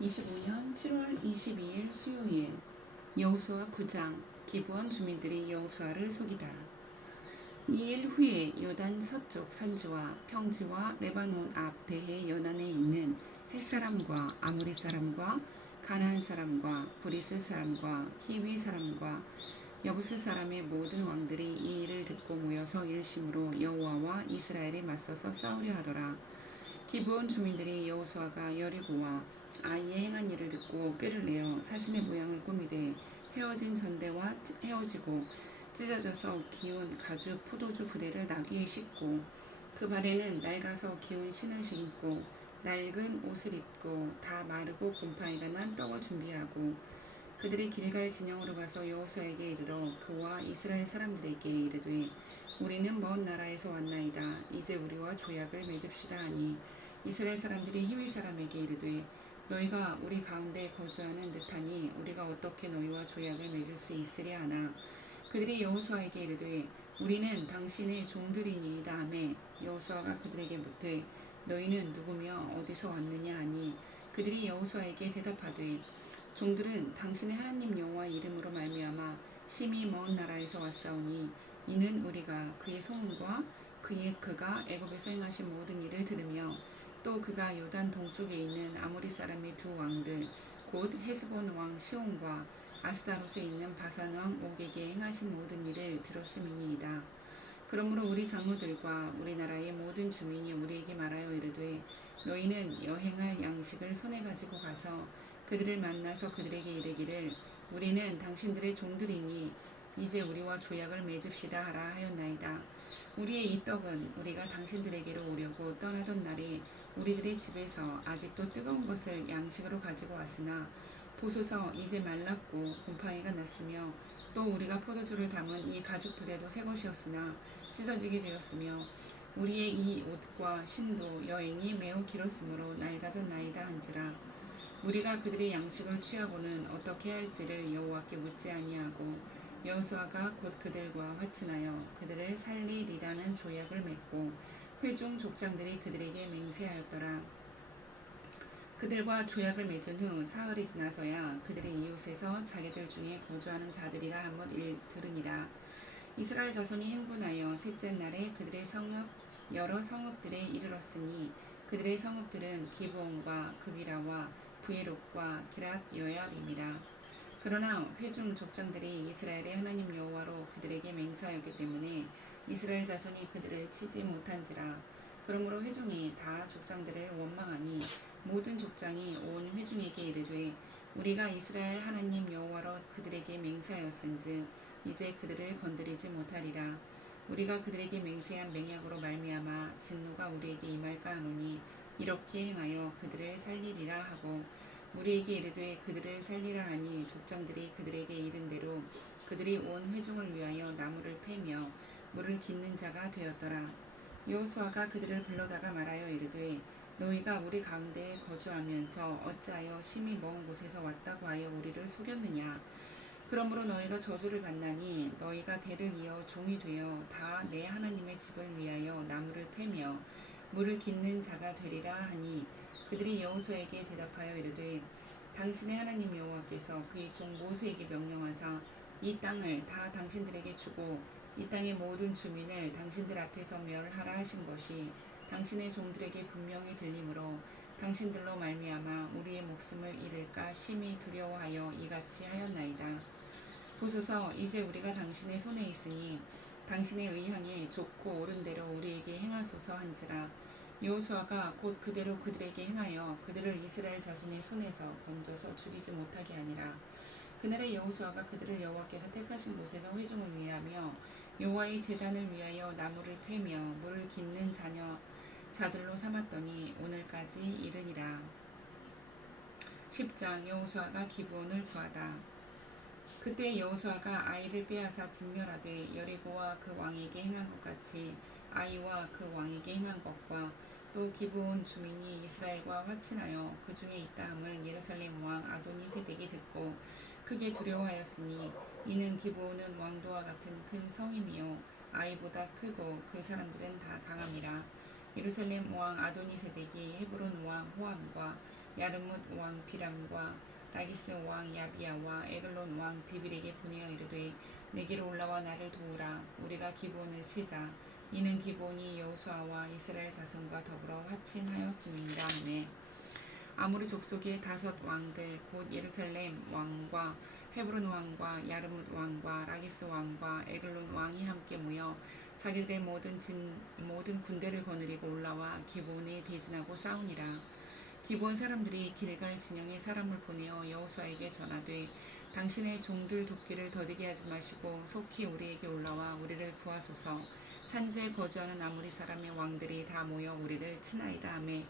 2025년 7월 22일 수요일 여호수아 9장 기브온 주민들이 여호수아를 속이다. 이일 후에 요단 서쪽 산지와 평지와 레바논 앞 대해 연안에 있는 햇사람과 아모리 사람과 가나안 사람과 브리스 사람과 히위 사람과 여부스 사람의 모든 왕들이 이 일을 듣고 모여서 일심으로 여호와와 이스라엘에 맞서서 싸우려 하더라. 기브온 주민들이 여호수아가 여리고와 아이의 행한 일을 듣고 꾀를 내어 사신의 모양을 꾸미되 헤어진 전대와 헤어지고 찢어져서 기운 가죽 포도주 부대를 나귀에 싣고 그 발에는 낡아서 기운 신을 신고 낡은 옷을 입고 다 마르고 곰팡이가 난 떡을 준비하고 그들이 길갈 진영으로 가서 여호수아에게 이르러 그와 이스라엘 사람들에게 이르되 우리는 먼 나라에서 왔나이다. 이제 우리와 조약을 맺읍시다 하니 이스라엘 사람들이 히위 사람에게 이르되 너희가 우리 가운데 거주하는 듯하니 우리가 어떻게 너희와 조약을 맺을 수 있으랴 하나 그들이 여호수아에게 이르되 우리는 당신의 종들이니이다 하매 여호수아가 그들에게 묻되 너희는 누구며 어디서 왔느냐 하니 그들이 여호수아에게 대답하되 종들은 당신의 하나님 여호와 이름으로 말미암아 심히 먼 나라에서 왔사오니 이는 우리가 그의 소문과 그가 애굽에서 행하신 모든 일을 들으며 또 그가 요단 동쪽에 있는 아모리 사람의 두 왕들 곧 헤스본 왕 시온과 아스타롯에 있는 바산 왕 옥에게 행하신 모든 일을 들었음이니이다. 그러므로 우리 장로들과 우리나라의 모든 주민이 우리에게 말하여 이르되 너희는 여행할 양식을 손에 가지고 가서 그들을 만나서 그들에게 이르기를 우리는 당신들의 종들이니 이제 우리와 조약을 맺읍시다 하라 하였나이다. 우리의 이 떡은 우리가 당신들에게로 오려고 떠나던 날에 우리들의 집에서 아직도 뜨거운 것을 양식으로 가지고 왔으나 보소서 이제 말랐고 곰팡이가 났으며 또 우리가 포도주를 담은 이 가죽 부대도 새 것이었으나 찢어지게 되었으며 우리의 이 옷과 신도 여행이 매우 길었으므로 낡아졌나이다 한지라. 우리가 그들의 양식을 취하고는 어떻게 할지를 여호와께 묻지 아니하고 여호수아가 곧 그들과 화친하여 그들을 살리리라는 조약을 맺고 회중 족장들이 그들에게 맹세하였더라. 그들과 조약을 맺은 후 사흘이 지나서야 그들이 이웃에서 자기들 중에 거주하는 자들이라 함을 들으니라. 이스라엘 자손이 행군하여 셋째 날에 그들의 성읍 여러 성읍들에 이르렀으니 그들의 성읍들은 기브온과 그비라와 부에롯과 기랏 여야림이라. 그러나 회중 족장들이 이스라엘의 하나님 여호와로 그들에게 맹세하였기 때문에 이스라엘 자손이 그들을 치지 못한지라. 그러므로 회중이 다 족장들을 원망하니 모든 족장이 온 회중에게 이르되 우리가 이스라엘 하나님 여호와로 그들에게 맹세하였은즉 이제 그들을 건드리지 못하리라. 우리가 그들에게 맹세한 맹약으로 말미암아 진노가 우리에게 임할까 하노니 이렇게 행하여 그들을 살리리라 하고 우리에게 이르되 그들을 살리라 하니 족장들이 그들에게 이른 대로 그들이 온 회중을 위하여 나무를 패며 물을 깃는 자가 되었더라. 여호수아가 그들을 불러다가 말하여 이르되 너희가 우리 가운데에 거주하면서 어찌하여 심히 먼 곳에서 왔다고 하여 우리를 속였느냐. 그러므로 너희가 저주를 받나니 너희가 대를 이어 종이 되어 다 내 하나님의 집을 위하여 나무를 패며 물을 깃는 자가 되리라 하니 그들이 여호수아에게 대답하여 이르되 당신의 하나님 여호와께서 그의 종 모세에게 명령하사 이 땅을 다 당신들에게 주고 이 땅의 모든 주민을 당신들 앞에서 멸하라 하신 것이 당신의 종들에게 분명히 들리므로 당신들로 말미암아 우리의 목숨을 잃을까 심히 두려워하여 이같이 하였나이다. 보소서 이제 우리가 당신의 손에 있으니 당신의 의향에 좋고 옳은 대로 우리에게 행하소서 한지라. 여호수아가 곧 그대로 그들에게 행하여 그들을 이스라엘 자손의 손에서 건져서 죽이지 못하게 하니라. 그날에 여호수아가 그들을 여호와께서 택하신 곳에서 회중을 위하며 여호와의 제단을 위하여 나무를 패며 물을 깃는 자들로 삼았더니 오늘까지 이르니라. 10장 여호수아가 기브온을 구하다. 그때 여호수아가 아이를 빼앗아 진멸하되 여리고와 그 왕에게 행한 것 같이 아이와 그 왕에게 행한 것과 또 기브온 주민이 이스라엘과 화친하여 그 중에 있다 함을 예루살렘 왕 아도니세덱이 듣고 크게 두려워하였으니 이는 기브온은 왕도와 같은 큰 성임이요 아이보다 크고 그 사람들은 다 강함이라. 예루살렘 왕 아도니세덱이 헤브론 왕 호암과 야르뭇 왕 비람과 라기스 왕 야비야와 에글론 왕 드빌에게 보내어 이르되 내게로 올라와 나를 도우라. 우리가 기브온을 치자. 이는 기브온이 여호수아와 이스라엘 자손과 더불어 화친하였음이니라 하매 아모리 족속의 5 왕들 곧 예루살렘 왕과 헤브론 왕과 야르뭇 왕과 라기스 왕과 에글론 왕이 함께 모여 자기들의 모든 군대를 거느리고 올라와 기브온에 대진하고 싸우니라. 기브온 사람들이 길갈 진영에 사람을 보내어 여호수아에게 전하되 당신의 종들 돕기를 더디게 하지 마시고 속히 우리에게 올라와 우리를 구하소서. 산지에 거주하는 아모리 사람의 왕들이 다 모여 우리를 치나이다 하매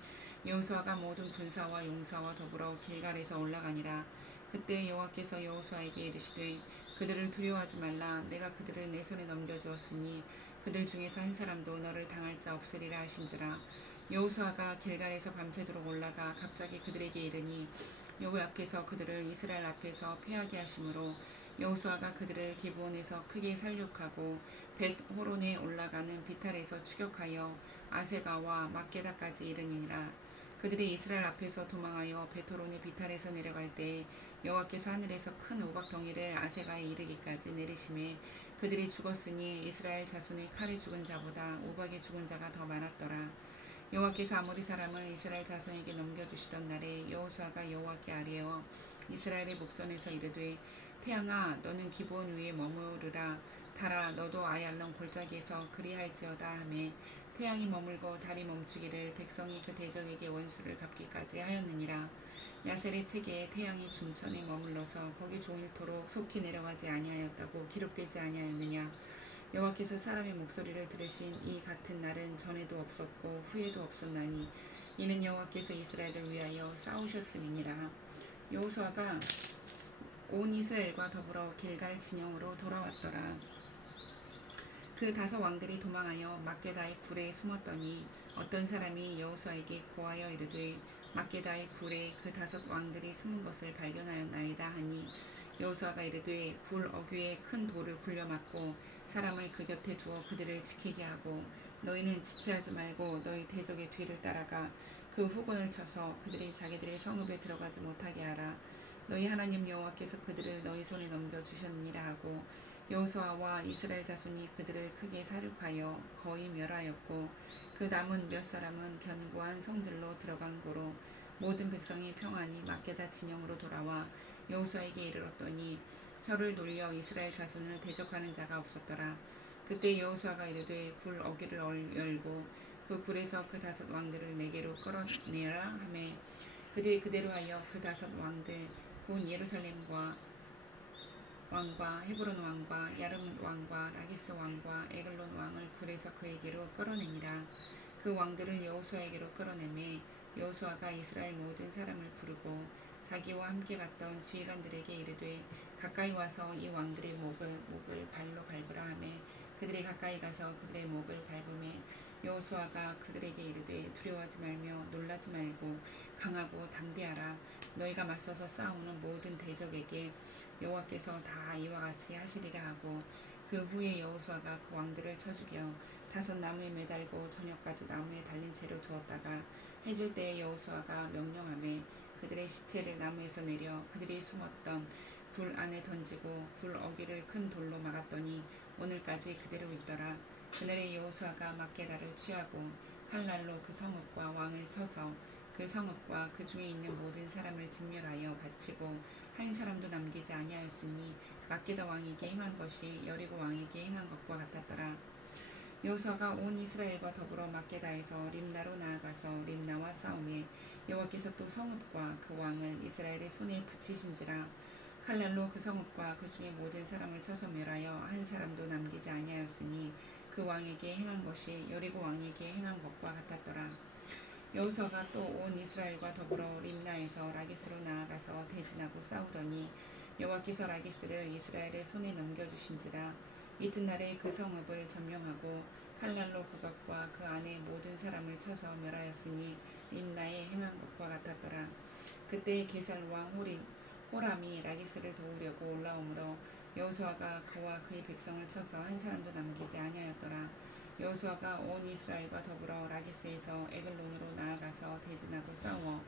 여호수아가 모든 군사와 용사와 더불어 길갈에서 올라가니라. 그때 여호와께서 여호수아에게 이르시되 그들을 두려워하지 말라. 내가 그들을 내 손에 넘겨주었으니 그들 중에서 한 사람도 너를 당할 자 없으리라 하신지라. 여호수아가 길갈에서 밤새도록 올라가 갑자기 그들에게 이르니 여호와께서 그들을 이스라엘 앞에서 패하게 하심으로 여호수아가 그들을 기브온에서 크게 살육하고 벳 호론에 올라가는 비탈에서 추격하여 아세가와 막게다까지 이르니라. 그들이 이스라엘 앞에서 도망하여 베토론의 비탈에서 내려갈 때에 여호와께서 하늘에서 큰 우박덩이를 아세가에 이르기까지 내리심에 그들이 죽었으니 이스라엘 자손의 칼에 죽은 자보다 우박에 죽은 자가 더 많았더라. 여호와께서 아모리 사람을 이스라엘 자손에게 넘겨주시던 날에 여호수아가 여호와께 아뢰어 이스라엘의 목전에서 이르되 태양아 너는 기브온 위에 머무르라. 달아 너도 아얄론 골짜기에서 그리할지어다 하매 태양이 머물고 달이 멈추기를 백성이 그 대적에게 원수를 갚기까지 하였느니라. 야셀의 책에 태양이 중천에 머물러서 거기 종일토록 속히 내려가지 아니하였다고 기록되지 아니하였느냐. 여호와께서 사람의 목소리를 들으신 이 같은 날은 전에도 없었고 후에도 없었나니 이는 여호와께서 이스라엘을 위하여 싸우셨음이니라. 여호수아가 온 이스라엘과 더불어 길갈 진영으로 돌아왔더라. 그 5 왕들이 도망하여 막게다의 굴에 숨었더니 어떤 사람이 여호수아에게 고하여 이르되 막게다의 굴에 그 5 왕들이 숨은 것을 발견하였나이다 하니 여호수아가 이르되 굴 어귀에 큰 돌을 굴려막고 사람을 그 곁에 두어 그들을 지키게 하고 너희는 지체하지 말고 너희 대적의 뒤를 따라가 그 후군을 쳐서 그들이 자기들의 성읍에 들어가지 못하게 하라. 너희 하나님 여호와께서 그들을 너희 손에 넘겨주셨느니라 하고 여호수아와 이스라엘 자손이 그들을 크게 사륙하여 거의 멸하였고 그 남은 몇 사람은 견고한 성들로 들어간 고로 모든 백성이 평안히 막게다 진영으로 돌아와 여호수아에게 이르렀더니 혀를 놀려 이스라엘 자손을 대적하는 자가 없었더라. 그때 여호수아가 이르되 굴 어귀를 열고 그 굴에서 그 5 왕들을 내게로 끌어내라 하매 그들이 그대로 하여 그 5 왕들 곧 예루살렘과 왕과 헤브론 왕과 야르뭇 왕과 라기스 왕과 에글론 왕을 굴에서 그에게로 끌어내니라. 그 왕들을 여호수아에게로 끌어내매 여호수아가 이스라엘 모든 사람을 부르고 자기와 함께 갔던 지휘관들에게 이르되 가까이 와서 이 왕들의 목을 발로 밟으라 하매 그들이 가까이 가서 그들의 목을 밟음에 여호수아가 그들에게 이르되 두려워하지 말며 놀라지 말고 강하고 담대하라. 너희가 맞서서 싸우는 모든 대적에게 여호와께서 다 이와 같이 하시리라 하고 그 후에 여호수아가 그 왕들을 쳐 죽여 5 나무에 매달고 저녁까지 나무에 달린 채로 두었다가 해질 때에 여호수아가 명령하매 그들의 시체를 나무에서 내려 그들이 숨었던 굴 안에 던지고 굴 어귀를 큰 돌로 막았더니 오늘까지 그대로 있더라. 그날에 여호수아가 막게다를 취하고 칼날로 그 성읍과 왕을 쳐서 그 성읍과 그 중에 있는 모든 사람을 진멸하여 바치고 한 사람도 남기지 아니하였으니 막게다 왕에게 행한 것이 여리고 왕에게 행한 것과 같았더라. 여호수아가 온 이스라엘과 더불어 막게다에서 림나로 나아가서 림나와 싸우매 여호와께서 또 성읍과 그 왕을 이스라엘의 손에 붙이신지라. 칼날로 그 성읍과 그 중에 모든 사람을 쳐서 멸하여 한 사람도 남기지 아니하였으니 그 왕에게 행한 것이 여리고 왕에게 행한 것과 같았더라. 여호수아가 또 온 이스라엘과 더불어 림나에서 라기스로 나아가서 대진하고 싸우더니 여호와께서 라기스를 이스라엘의 손에 넘겨주신지라. 이튿날에 그 성읍을 점령하고 칼날로 그것과 그 안에 모든 사람을 쳐서 멸하였으니 림나에 행한 것과 같았더라. 그때 게살 왕 호람이 라기스를 도우려고 올라오므로 여호수아가 그와 그의 백성을 쳐서 한 사람도 남기지 아니하였더라. 여호수아가 온 이스라엘과 더불어 라기스에서 에글론으로 나아가서 대진하고 싸워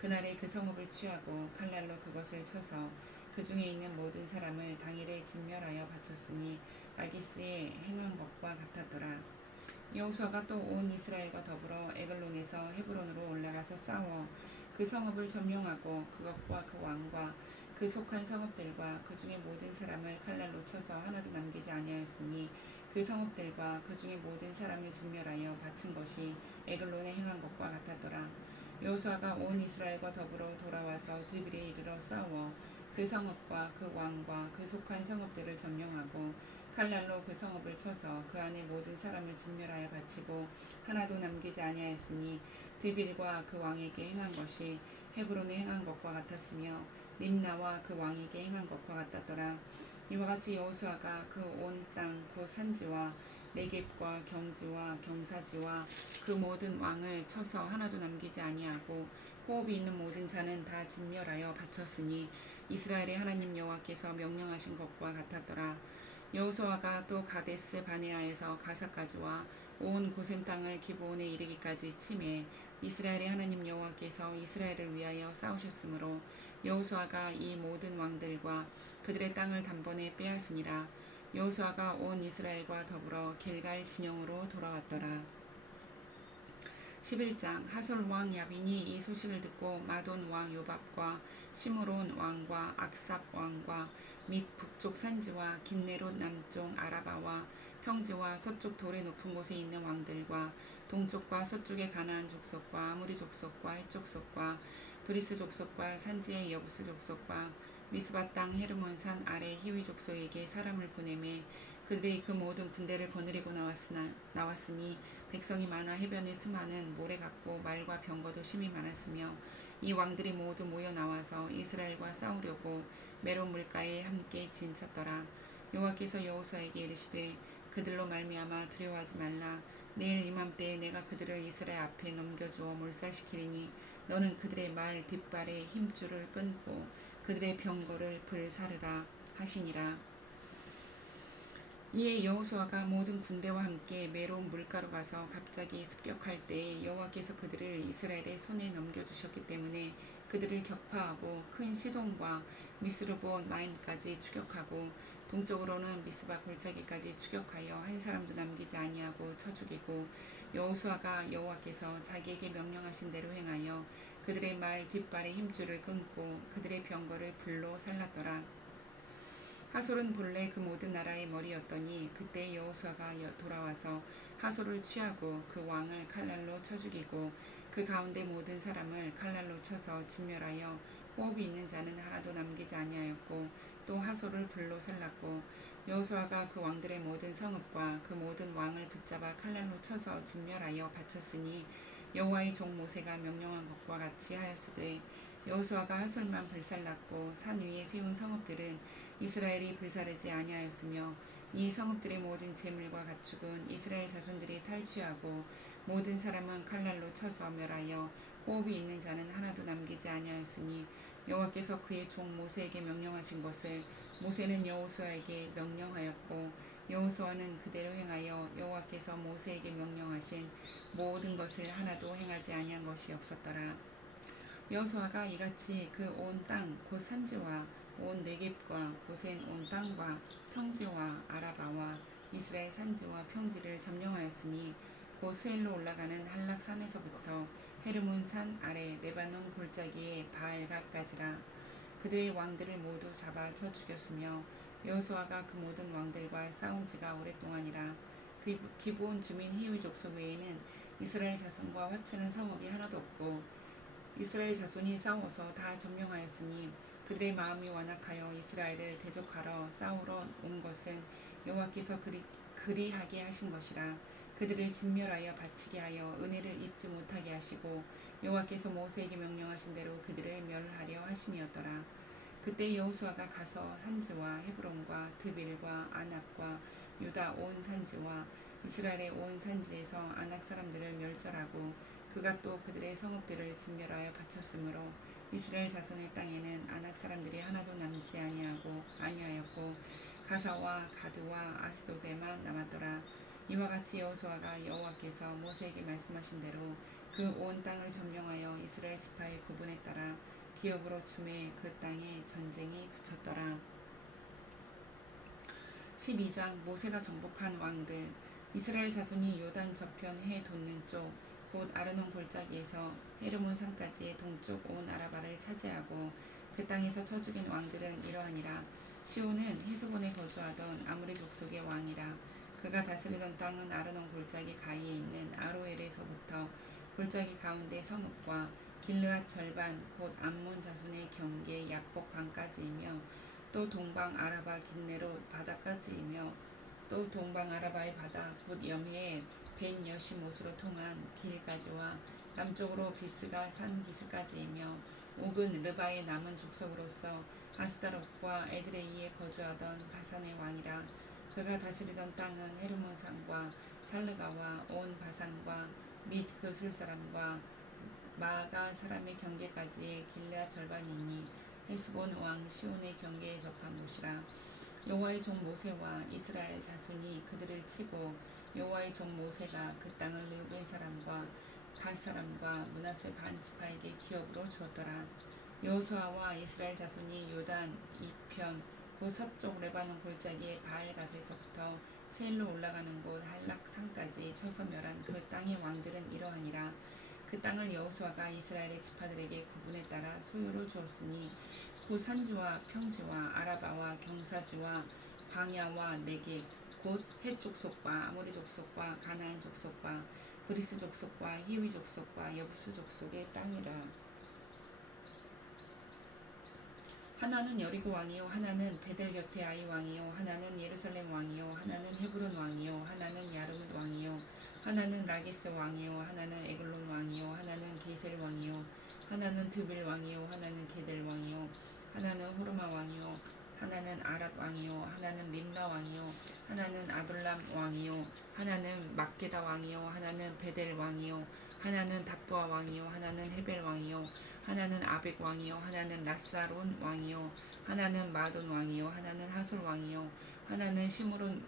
그날에 그 성읍을 취하고 칼날로 그것을 쳐서 그 중에 있는 모든 사람을 당일에 진멸하여 바쳤으니 아기스의 행한 것과 같았더라. 여호수아가 또 온 이스라엘과 더불어 에글론에서 헤브론으로 올라가서 싸워 그 성읍을 점령하고 그것과 그 왕과 그 속한 성읍들과 그 중에 모든 사람을 칼날로 쳐서 하나도 남기지 아니하였으니 그 성읍들과 그 중에 모든 사람을 진멸하여 바친 것이 에글론에 행한 것과 같았더라. 여호수아가 온 이스라엘과 더불어 돌아와서 드빌에 이르러 싸워 그 성읍과 그 왕과 그 속한 성읍들을 점령하고 칼날로 그 성읍을 쳐서 그 안에 모든 사람을 진멸하여 바치고 하나도 남기지 아니하였으니 드빌과 그 왕에게 행한 것이 헤브론에 행한 것과 같았으며 림나와 그 왕에게 행한 것과 같았더라. 이와 같이 여호수아가 그 온 땅 곧 산지와 네겝과 경지와 경사지와 그 모든 왕을 쳐서 하나도 남기지 아니하고 호흡이 있는 모든 자는 다 진멸하여 바쳤으니 이스라엘의 하나님 여호와께서 명령하신 것과 같았더라. 여호수아가 또 가데스 바네아에서 가사까지와 온 고센 땅을 기브온에 이르기까지 치매 이스라엘의 하나님 여호와께서 이스라엘을 위하여 싸우셨으므로 여호수아가 이 모든 왕들과 그들의 땅을 단번에 빼앗으니라. 여호수아가 온 이스라엘과 더불어 길갈 진영으로 돌아왔더라. 11장 하솔 왕 야빈이 이 소식을 듣고 마돈 왕 요밥과 시므론 왕과 악삽 왕과 및 북쪽 산지와 긴네롯 남쪽 아라바와 평지와 서쪽 돌의 높은 곳에 있는 왕들과 동쪽과 서쪽의 가나안 족속과 아무리 족속과 헷 족속과 브리스 족속과 산지의 여부스 족속과 미스바 땅 헤르몬산 아래 히위 족속에게 사람을 보내매 그들이 그 모든 군대를 거느리고 나왔으니 백성이 많아 해변의 수많은 모래 같고 말과 병거도 심히 많았으며 이 왕들이 모두 모여 나와서 이스라엘과 싸우려고 메론 물가에 함께 진쳤더라. 여호와께서 여호수아에게 이르시되 그들로 말미암아 두려워하지 말라. 내일 이맘때에 내가 그들을 이스라엘 앞에 넘겨주어 몰살시키리니 너는 그들의 말 뒷발에 힘줄을 끊고 그들의 병거를 불사르라 하시니라. 이에 여호수아가 모든 군대와 함께 메론 물가로 가서 갑자기 습격할 때에 여호와께서 그들을 이스라엘의 손에 넘겨주셨기 때문에 그들을 격파하고 큰 시돈과 미스르본 마임까지 추격하고 동쪽으로는 미스바 골짜기까지 추격하여 한 사람도 남기지 아니하고 쳐 죽이고 여호수아가 여호와께서 자기에게 명령하신 대로 행하여 그들의 말 뒷발의 힘줄을 끊고 그들의 병거를 불로 살랐더라. 하솔은 본래 그 모든 나라의 머리였더니 그때 여호수아가 돌아와서 하솔을 취하고 그 왕을 칼날로 쳐 죽이고 그 가운데 모든 사람을 칼날로 쳐서 진멸하여 호흡이 있는 자는 하나도 남기지 아니하였고 또 하솔을 불로 살랐고 여호수아가 그 왕들의 모든 성읍과 그 모든 왕을 붙잡아 칼날로 쳐서 진멸하여 바쳤으니 여호와의 종 모세가 명령한 것과 같이 하였으되 여호수아가 하솔만 불살랐고 산 위에 세운 성읍들은 이스라엘이 불사르지 아니하였으며 이 성읍들의 모든 재물과 가축은 이스라엘 자손들이 탈취하고 모든 사람은 칼날로 쳐서 멸하여 호흡이 있는 자는 하나도 남기지 아니하였으니 여호와께서 그의 종 모세에게 명령하신 것을 모세는 여호수아에게 명령하였고 여호수아는 그대로 행하여 여호와께서 모세에게 명령하신 모든 것을 하나도 행하지 아니한 것이 없었더라. 여호수아가 이같이 그 온 땅 곧 산지와 온 네겝과 고센 온 땅과 평지와 아라바와 이스라엘 산지와 평지를 점령하였으니 곧 세일로 올라가는 한락산에서부터 헤르몬 산 아래 레바논 골짜기의 바알갓까지라. 그들의 왕들을 모두 잡아 쳐 죽였으며 여호수아가 그 모든 왕들과 싸운 지가 오랫동안이라. 기브온 주민 히위 족속 외에는 이스라엘 자손과 화치는 성읍이 하나도 없고 이스라엘 자손이 싸워서 다 점령하였으니 그들의 마음이 완악하여 이스라엘을 대적하러 싸우러 온 것은 여호와께서 그리하게 하신 것이라. 그들을 진멸하여 바치게 하여 은혜를 입지 못하게 하시고 여호와께서 모세에게 명령하신 대로 그들을 멸하려 하심이었더라. 그때 여호수아가 가서 산지와 헤브론과 드빌과 아낙과 유다 온 산지와 이스라엘의 온 산지에서 아낙 사람들을 멸절하고 그가 또 그들의 성읍들을 진멸하여 바쳤으므로 이스라엘 자손의 땅에는 아낙 사람들이 하나도 남지 아니하였고 가사와 가드와 아스돗에만 남았더라. 이와 같이 여호수아가 여호와께서 모세에게 말씀하신 대로 그 온 땅을 점령하여 이스라엘 지파의 구분에 따라 기업으로 주매 그 땅에 전쟁이 그쳤더라. 12장 모세가 정복한 왕들. 이스라엘 자손이 요단 저편 해 돋는 쪽 곧 아르논 골짜기에서 헤르몬 산까지의 동쪽 온 아라바를 차지하고 그 땅에서 쳐 죽인 왕들은 이러하니라. 시온은 헤스본에 거주하던 아무리 족속의 왕이라. 그가 다스리던 땅은 아르논 골짜기 가이에 있는 아로엘에서부터 골짜기 가운데 성읍과 길르앗 절반 곧 암몬 자손의 경계 야복 강까지이며 또 동방 아라바 긴네롯 바다까지이며 또 동방 아라바의 바다 곧 염해의 벤 여시못으로 통한 길까지와 남쪽으로 비스가 산 기스까지이며 옥은 르바의 남은 족속으로서 아스다롯과 에드레이에 거주하던 바산의 왕이라. 그가 다스리던 땅은 헤르몬 산과 살르가와 온 바산과 및 그 술 사람과 마아가 사람의 경계까지의 길르앗 절반이니 헤스본 왕 시온의 경계에 접한 곳이라. 여호와의 종 모세와 이스라엘 자손이 그들을 치고 여호와의 종 모세가 그 땅을 르벤 사람과 갓 사람과 므낫세 반 지파에게 기업으로 주었더라. 여호수아와 이스라엘 자손이 요단 이편 그 서쪽 레바논 골짜기의 바알갓에서부터 세일로 올라가는 곳 한락산까지 쳐서 멸한 그 땅의 왕들은 이러하니라. 그 땅을 여호수아가 이스라엘의 지파들에게 구분에 따라 소유로 주었으니 곧 산지와 평지와 아라바와 경사지와 광야와 네겝 곧 헷 족속과 아모리 족속과 가나안 족속과 브리스 족속과 히위 족속과 여부스 족속의 땅이라. 하나는 여리고 왕이요 하나는 베델 곁에 아이 왕이요 하나는 예루살렘 왕이요 하나는 헤브론 왕이요 하나는 야르뭇 왕이요 하나는 라기스 왕이요 하나는 에글론 왕이요 하나는 게셀 왕이요 하나는 드빌 왕이요 하나는 게델 왕이요 하나는 호르마 왕이요 하나는 아랏 왕이요 하나는 림라 왕이요 하나는 아둘람 왕이요 하나는 막게다 왕이요 하나는 베델 왕이요 하나는 답부아 왕이요 하나는 헤벨 왕이요 하나는 아벡 왕이요 하나는 라사론 왕이요 하나는 마돈 왕이요 하나는 하솔 왕이요 하나는 시므론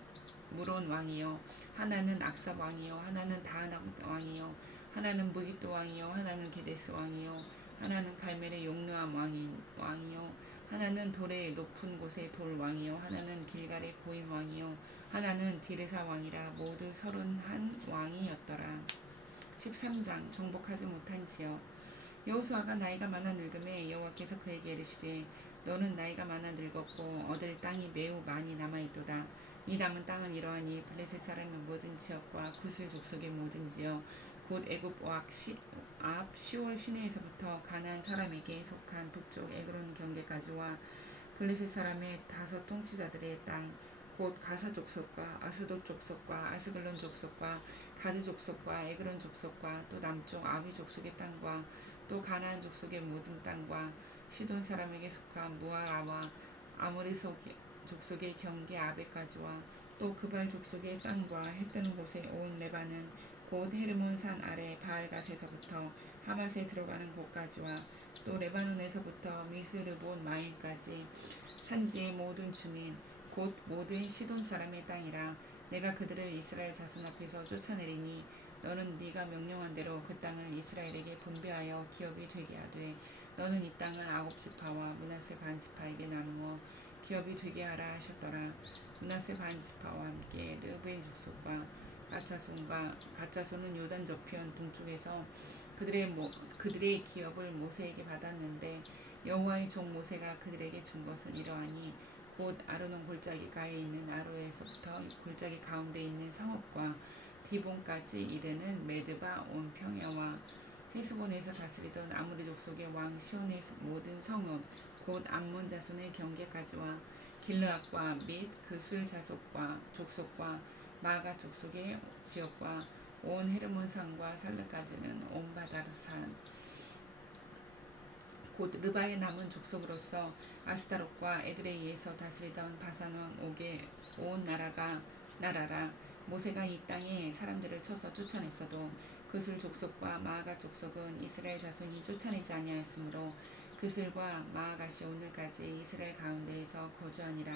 무론 왕이요 하나는 악삽 왕이요 하나는 다하낙 왕이요 하나는 무기또 왕이요 하나는 게데스 왕이요 하나는 갈멜의 용르암 왕이요 하나는 돌의 높은 곳의 돌 왕이요 하나는 길갈의 고임 왕이요 하나는 디르사 왕이라. 모두 31왕이었더라. 13장 정복하지 못한 지역. 여호수아가 나이가 많아 늙음에 여호와께서 그에게 이르시되 너는 나이가 많아 늙었고 얻을 땅이 매우 많이 남아있도다. 이 남은 땅은 이러하니 블레셋 사람의 모든 지역과 구슬 족속의 모든 지역 곧 애굽 앞 시올 시내에서부터 가나안 사람에게 속한 북쪽 에그론 경계까지와 블레셋 사람의 5 통치자들의 땅 곧 가사 족속과 아스돗 족속과 아스글론 족속과 가드 족속과 에그론 족속과 또 남쪽 아위 족속의 땅과 또 가나안 족속의 모든 땅과 시돈 사람에게 속한 무아라와 아모리 족속의 경계 아베까지와 또 그발 족속의 땅과 해 뜨는 곳에 온 레바는 곧 헤르몬 산 아래 바알갓에서부터 하맛에 들어가는 곳까지와 또 레바논에서부터 미스르본 마임까지 산지의 모든 주민 곧 모든 시돈 사람의 땅이라. 내가 그들을 이스라엘 자손 앞에서 쫓아내리니 너는 네가 명령한 대로 그 땅을 이스라엘에게 분배하여 기업이 되게 하되 너는 이 땅을 9지파와 므낫세 반 지파에게 나누어 기업이 되게 하라 하셨더라. 므낫세 반 지파와 함께 르벤 족속과 갓자손은 요단 저편 동쪽에서 그들의 기업을 모세에게 받았는데 여호와의 종 모세가 그들에게 준 것은 이러하니 곧 아르논 골짜기 가에 있는 아로에서부터 골짜기 가운데 있는 성읍과 디본까지 이르는 메드바 온 평야와 헤스본에서 다스리던 아무리 족속의 왕 시온의 모든 성읍 곧 암몬 자손의 경계까지와 길르앗과 및 그 술 자속과 족속과 마가 족속의 지역과 온 헤르몬 산과 살르까지는 온 바다산 곧 르바의 남은 족속으로서 아스다롯과 에드레이에서 다스리던 바산왕 옥의 온 나라라. 모세가 이 땅에 사람들을 쳐서 쫓아냈어도 그술 족속과 마아가 족속은 이스라엘 자손이 쫓아내지 아니하였으므로 그술과 마아가시 오늘까지 이스라엘 가운데에서 거주하니라.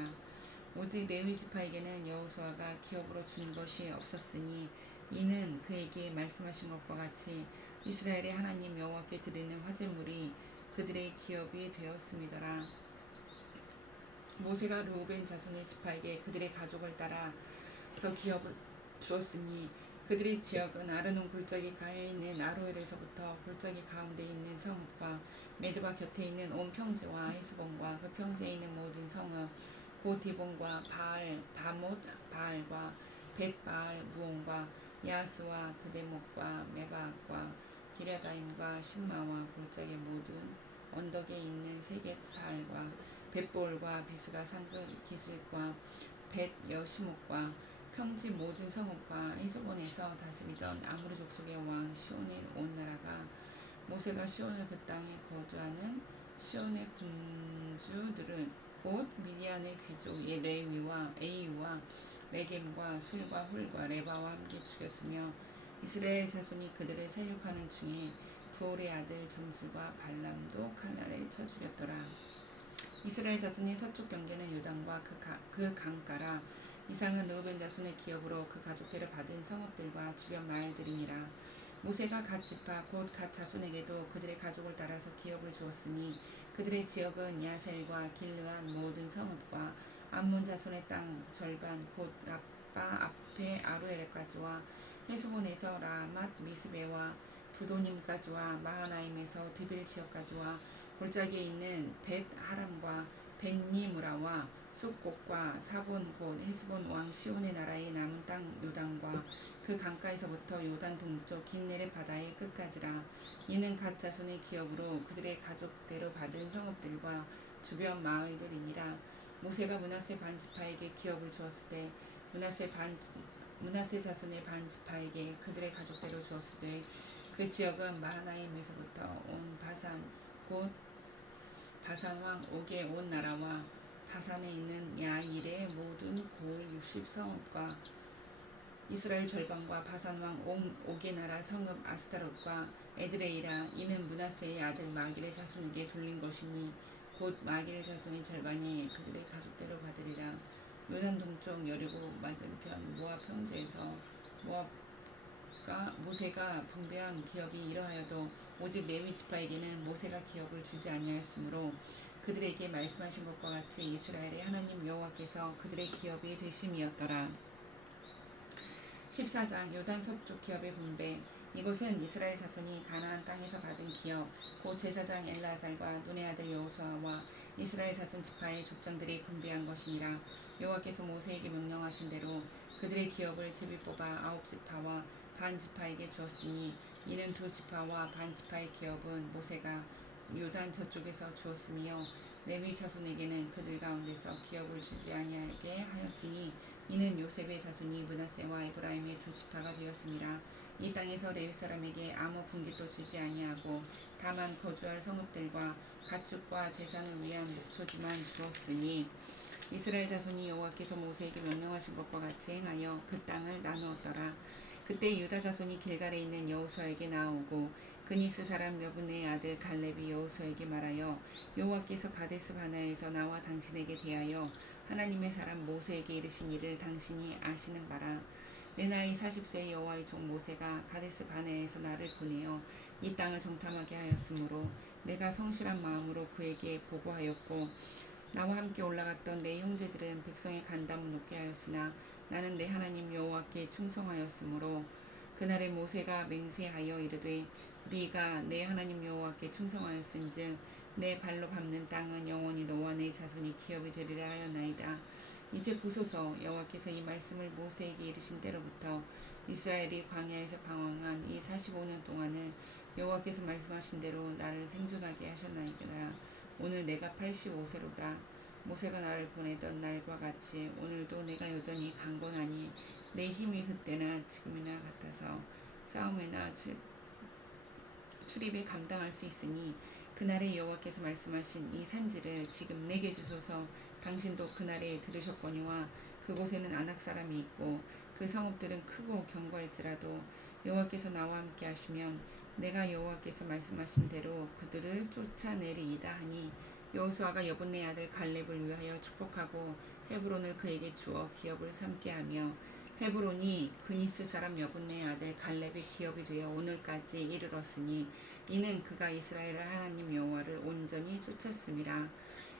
오직 레위 지파에게는 여호수아가 기업으로 주는 것이 없었으니 이는 그에게 말씀하신 것과 같이 이스라엘의 하나님 여호와께 드리는 화제물이 그들의 기업이 되었음이더라. 모세가 르우벤 자손의 지파에게 그들의 가족을 따라서 기업을 주었으니 그들의 지역은 아르논 골짜기 가에 있는 아로엘에서부터 골짜기 가운데 있는 성읍과 메드바 곁에 있는 온 평지와 헤스본과 그 평지에 있는 모든 성읍 곧 디본과 바알 바못 바알과 벳 바알 무온과 야스와 그데목과 메바과 기랴다임과 신마와 골짜기 모든 언덕에 있는 세겟살과 벳볼과 비스가 산들 기슬과 벳 여시목과 평지 모든 성읍과 헤스본에서 다스리던 아모리 족속의 왕 시온의 온 나라가 모세가 시온을 그 땅에 거주하는 시온의 군주들은 곧 미디안의 귀족 레위와 에이유와 레겜과 술과 훌과 레바와 함께 죽였으며 이스라엘 자손이 그들을 살육하는 중에 부올의 아들 점술과 발람도 칼날에 쳐 죽였더라. 이스라엘 자손의 서쪽 경계는 요단과 그 강가라. 이상은 르우벤 자손의 기업으로 그 가족들을 받은 성읍들과 주변 마을들이니라. 모세가 갓 지파 곧 갓 자손에게도 그들의 가족을 따라서 기업을 주었으니 그들의 지역은 야셀과 길르한 모든 성읍과 암몬 자손의 땅 절반 곧 라빠 앞에 아루엘까지와 헤스본에서 라맛 미스베와 부도님까지와 마하나임에서 드빌 지역까지와 골짜기에 있는 벳 하람과 벳니무라와 숲곳과 사본 곧 헤스본 왕 시온의 나라의 남은 땅 요단과 그 강가에서부터 요단 동쪽 긴네렛 바다의 끝까지라. 이는 갓 자손의 기업으로 그들의 가족대로 받은 성읍들과 주변 마을들이니라. 모세가 므낫세 반 지파에게 기업을 주었을 때 므낫세 자손의 반 지파에게 그들의 가족대로 주었을 때 그 지역은 마하나임에서부터 온 바산 곧 바산 왕 옥의 온 나라와 바산에 있는 야일의 모든 고을 60성읍과 이스라엘 절반과 바산 왕 옥의 나라 성읍 아스타롯과 에드레이라. 이는 므낫세의 아들 마길의 자손에게 돌린 것이니 곧 마길의 자손의 절반이 그들의 가족대로 받으리라. 요단 동쪽 여리고 맞은편 모압 평지에서 모세가 분배한 기업이 이러하여도 오직 레위 지파에게는 모세가 기업을 주지 아니하였으므로 그들에게 말씀하신 것과 같이 이스라엘의 하나님 여호와께서 그들의 기업이 되심이었더라. 14장 요단 서쪽 기업의 분배. 이곳은 이스라엘 자손이 가나안 땅에서 받은 기업 곧 제사장 엘라살과 눈의 아들 여호수아와 이스라엘 자손 지파의 족장들이 분배한 것이니라. 여호와께서 모세에게 명령하신 대로 그들의 기업을 제비 뽑아 9지파와 반 지파에게 주었으니 이는 2지파와 반 지파의 기업은 모세가 요단 저쪽에서 주었으며 레위 자손에게는 그들 가운데서 기업을 주지 아니하게 하였으니 이는 요셉의 자손이 므낫세와 에브라임의 2지파가 되었으니라. 이 땅에서 레위 사람에게 아무 분깃도 주지 아니하고 다만 거주할 성읍들과 가축과 제사를 위한 목초지만 주었으니 이스라엘 자손이 여호와께서 모세에게 명령하신 것과 같이 행하여 그 땅을 나누었더라. 그때 유다 자손이 길갈에 있는 여호수아에게 나아오고 그니스 사람 여분의 아들 갈렙이 여호수아에게 말하여 여호와께서 가데스 바네아에서 나와 당신에게 대하여 하나님의 사람 모세에게 이르신 일을 당신이 아시는 바라. 내 나이 40세의 여호와의 종 모세가 가데스 바네아에서 나를 보내어 이 땅을 정탐하게 하였으므로 내가 성실한 마음으로 그에게 보고하였고 나와 함께 올라갔던 내 형제들은 백성의 간담을 높게 하였으나 나는 내 하나님 여호와께 충성하였으므로 그날에 모세가 맹세하여 이르되 네가 내 하나님 여호와께 충성하였은즉 내 발로 밟는 땅은 영원히 너와 내 자손이 기업이 되리라 하였나이다. 이제 보소서 여호와께서 이 말씀을 모세에게 이르신 때로부터 이스라엘이 광야에서 방황한 이 45년 동안을 여호와께서 말씀하신 대로 나를 생존하게 하셨나이다. 오늘 내가 85세로다. 모세가 나를 보내던 날과 같이 오늘도 내가 여전히 강건하니 내 힘이 그때나 지금이나 같아서 싸움이나 출입에 감당할 수 있으니 그날에 여호와께서 말씀하신 이 산지를 지금 내게 주소서. 당신도 그날에 들으셨거니와 그곳에는 아낙 사람이 있고 그 성읍들은 크고 견고할지라도 여호와께서 나와 함께 하시면 내가 여호와께서 말씀하신 대로 그들을 쫓아내리이다 하니 여호수아가 여분네 아들 갈렙을 위하여 축복하고 헤브론을 그에게 주어 기업을 삼게 하며 헤브론이 그니스 사람 여분의 아들 갈렙의 기업이 되어 오늘까지 이르렀으니 이는 그가 이스라엘의 하나님 여호와를 온전히 쫓았습니다.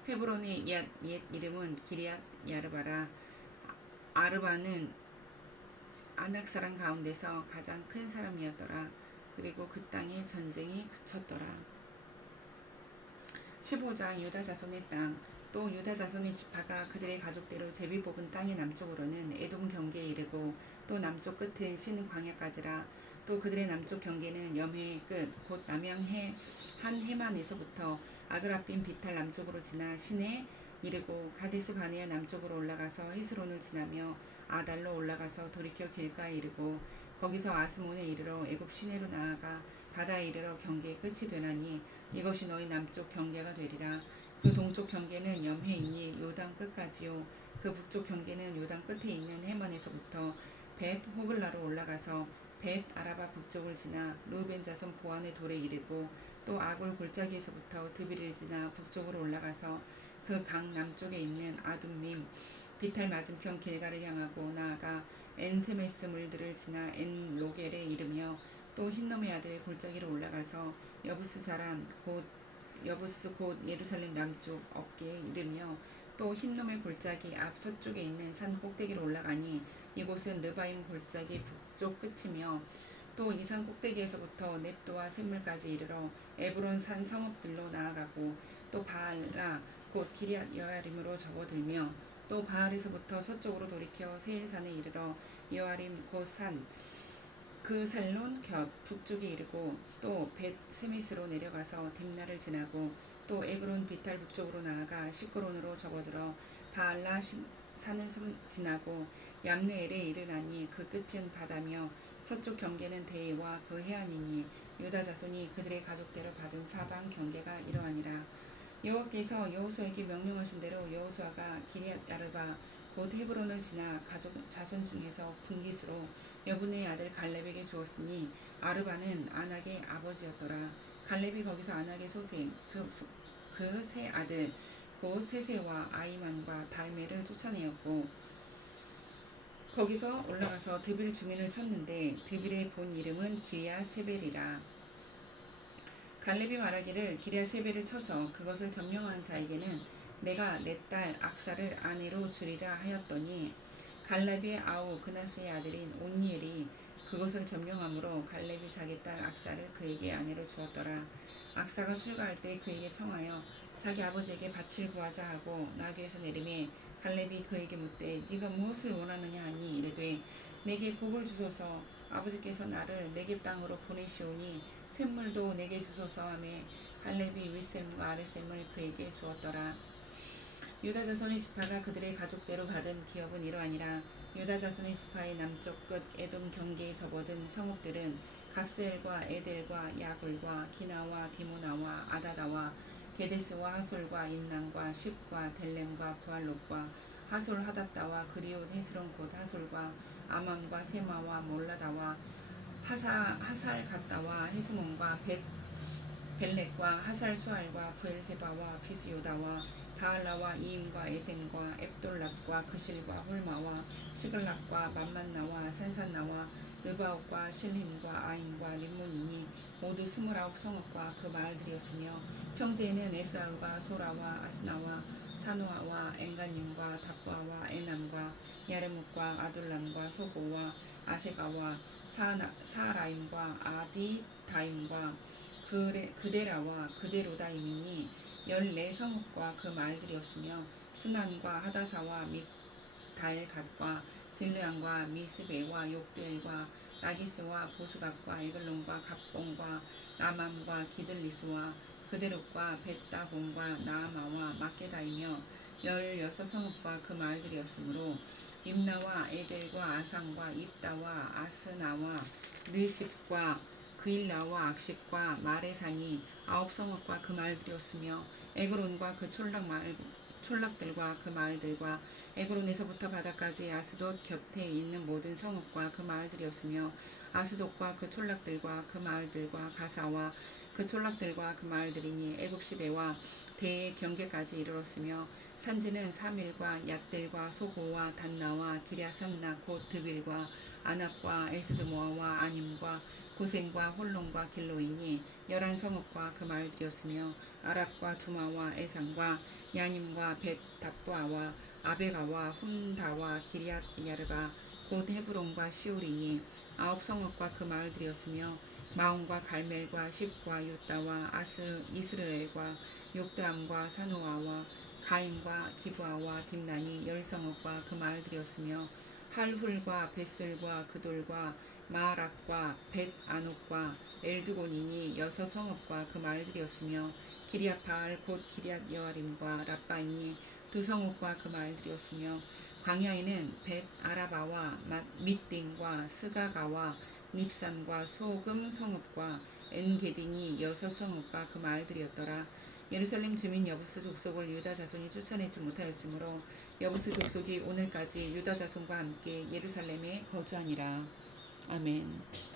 헤브론의 옛 이름은 기리앗 야르바라. 아르바는 아낙 사람 가운데서 가장 큰 사람이었더라. 그리고 그 땅에 전쟁이 그쳤더라. 15장 유다 자손의 땅. 또 유다 자손의 지파가 그들의 가족대로 제비 뽑은 땅의 남쪽으로는 에돔 경계에 이르고 또 남쪽 끝은 신 광야까지라. 또 그들의 남쪽 경계는 염해의 끝 곧 남양해 한 해만에서부터 아그라빔 비탈 남쪽으로 지나 신에 이르고 가데스 바네아 남쪽으로 올라가서 헤스론을 지나며 아달로 올라가서 돌이켜 길가에 이르고 거기서 아스몬에 이르러 애굽 시내로 나아가 바다에 이르러 경계의 끝이 되나니 이것이 너희 남쪽 경계가 되리라. 그 동쪽 경계는 염해이니 요단 끝까지요. 그 북쪽 경계는 요단 끝에 있는 해만에서부터 벳 호글라로 올라가서 벳 아라바 북쪽을 지나 르우벤 자손 보안의 돌에 이르고 또 아골 골짜기에서부터 드비를 지나 북쪽으로 올라가서 그 강 남쪽에 있는 아둠밈 비탈 맞은편 길가를 향하고 나아가 엔세메스 물들을 지나 엔로겔에 이르며 또 흰놈의 아들 골짜기로 올라가서 여부스 곧 예루살렘 남쪽 어깨에 이르며 또 흰놈의 골짜기 앞 서쪽에 있는 산 꼭대기로 올라가니 이곳은 느바임 골짜기 북쪽 끝이며 또 이 산 꼭대기에서부터 넵도와 샘물까지 이르러 에브론 산 성읍들로 나아가고 또 바알라 곧 기리앗 여아림으로 접어들며 또 바알에서부터 서쪽으로 돌이켜 세일산에 이르러 여아림 곧 산 그 살론 곁 북쪽에 이르고 또 벳 세메스로 내려가서 딥나를 지나고 또 에그론 비탈 북쪽으로 나아가 시크론으로 접어들어 바알라 산을 지나고 얌느엘에 이르나니 그 끝은 바다며 서쪽 경계는 대해와 그 해안이니 유다 자손이 그들의 가족대로 받은 사방 경계가 이러하니라. 여호와께서 여호수아에게 명령하신 대로 여호수아가 기리앗 야르바 곧 헤브론을 지나 가족 자손 중에서 분깃으로 여분의 아들 갈렙에게 주었으니 아르바는 아낙의 아버지였더라. 갈렙이 거기서 아낙의 소생 그 세 아들 곧 세세와 아이만과 달메를 쫓아내었고 거기서 올라가서 드빌 주민을 쳤는데 드빌의 본 이름은 기리앗 세벨이라. 갈렙이 말하기를 기리앗 세벨을 쳐서 그것을 점령한 자에게는 내가 내 딸 악사를 아내로 주리라 하였더니 갈렙의 아우 그나스의 아들인 온니엘이 그것을 점령함으로 갈렙이 자기 딸 악사를 그에게 아내로 주었더라. 악사가 출가할 때 그에게 청하여 자기 아버지에게 밭을 구하자 하고 나귀에서 내리매 갈렙이 그에게 묻되 네가 무엇을 원하느냐 하니 이르되 내게 복을 주소서. 아버지께서 나를 네겝 땅으로 보내시오니 샘물도 내게 주소서 하매 갈렙이 윗샘과 아랫샘을 그에게 주었더라. 유다 자손의 지파가 그들의 가족대로 받은 기업은 이러하니라. 유다 자손의 지파의 남쪽 끝 에돔 경계에 접어든 성읍들은 갑스엘과 에델과 야굴과 기나와 디모나와 아다다와 게데스와 하솔과 인난과 십과 델렘과 부알롯과 하솔 하닷다와 그리옷 헤스론 곧 하솔과 아맘과 세마와 몰라다와 하살 갔다와 헤스몬과 벨렉과 하살 수알과 부엘세바와 비스요다와 바알라와 이임과 에셈과 앱돌락과 그실과 홀마와 시글락과 맘만나와 산산나와 르바옥과 실림과 아임과 림몬이니 모두 29성읍과 그 마을들이었으며 평지에는 에스아우가 소라와 아스나와 사노아와 엔간님과 답부아와 에남과 야르묵과 아둘람과 소고와 아세가와 사라임과 아디다임과 그데라와 그데로다임이니 14성읍과 그 마을들이었으며 스난과 하다사와 mik달갓과 딜르안과 미스베와 욕들과 라기스와 보스각과 에글론과 갑봉과 나맘과 기들리스와 그데롯과 벳다본과 나아마와 마게다이며 16성읍과 그 마을들이었으므로 임나와 에델과 아상과 입다와 아스나와 느십과 그일라와 악십과 마레산이 9성읍과 그 마을들이었으며 에그론과 그 촌락들과 그 마을들과 에그론에서부터 바다까지 아스돗 곁에 있는 모든 성읍과 그 마을들이었으며 아스돗과 그 촌락들과 그 마을들과 가사와 그 촌락들과 그 마을들이니 애굽 시대와 대의 경계까지 이르렀으며 산지는 사밀과 얏들과 소고와 단나와 기랴산나 곧 드빌과 아낙과 에스드모아와 아님과 고센과 홀론과 길로이니 11성읍과 그 마을들이었으며 아랍과 두마와 에상과 야님과 벳답부아와 아베가와 훔다와 기리앗 야르바 곧 헤브론과 시오리니 9성읍과 그 마을들이었으며 마온과 갈멜과 십과 유다와 이스르엘과 욕담과 사노아와 가인과 기브아와 딥나니 10성읍과 그 마을들이었으며 할훌과 벳슬과 그돌과 마하락과 벳아녹과 엘드곤이니 6성읍과 그 마을들이었으며 기리앗바알 곧 기리앗 여아림과 랍바이니 2성읍과 그 마을들이었으며 광야에는 벳 아라바와 밑딩과 스가가와 닙산과 소금 성읍과 엔게딘이 6성읍과 그 마을들이었더라. 예루살렘 주민 여부스 족속을 유다 자손이 쫓아내지 못하였으므로 여부스 족속이 오늘까지 유다 자손과 함께 예루살렘에 거주하니라. 아멘.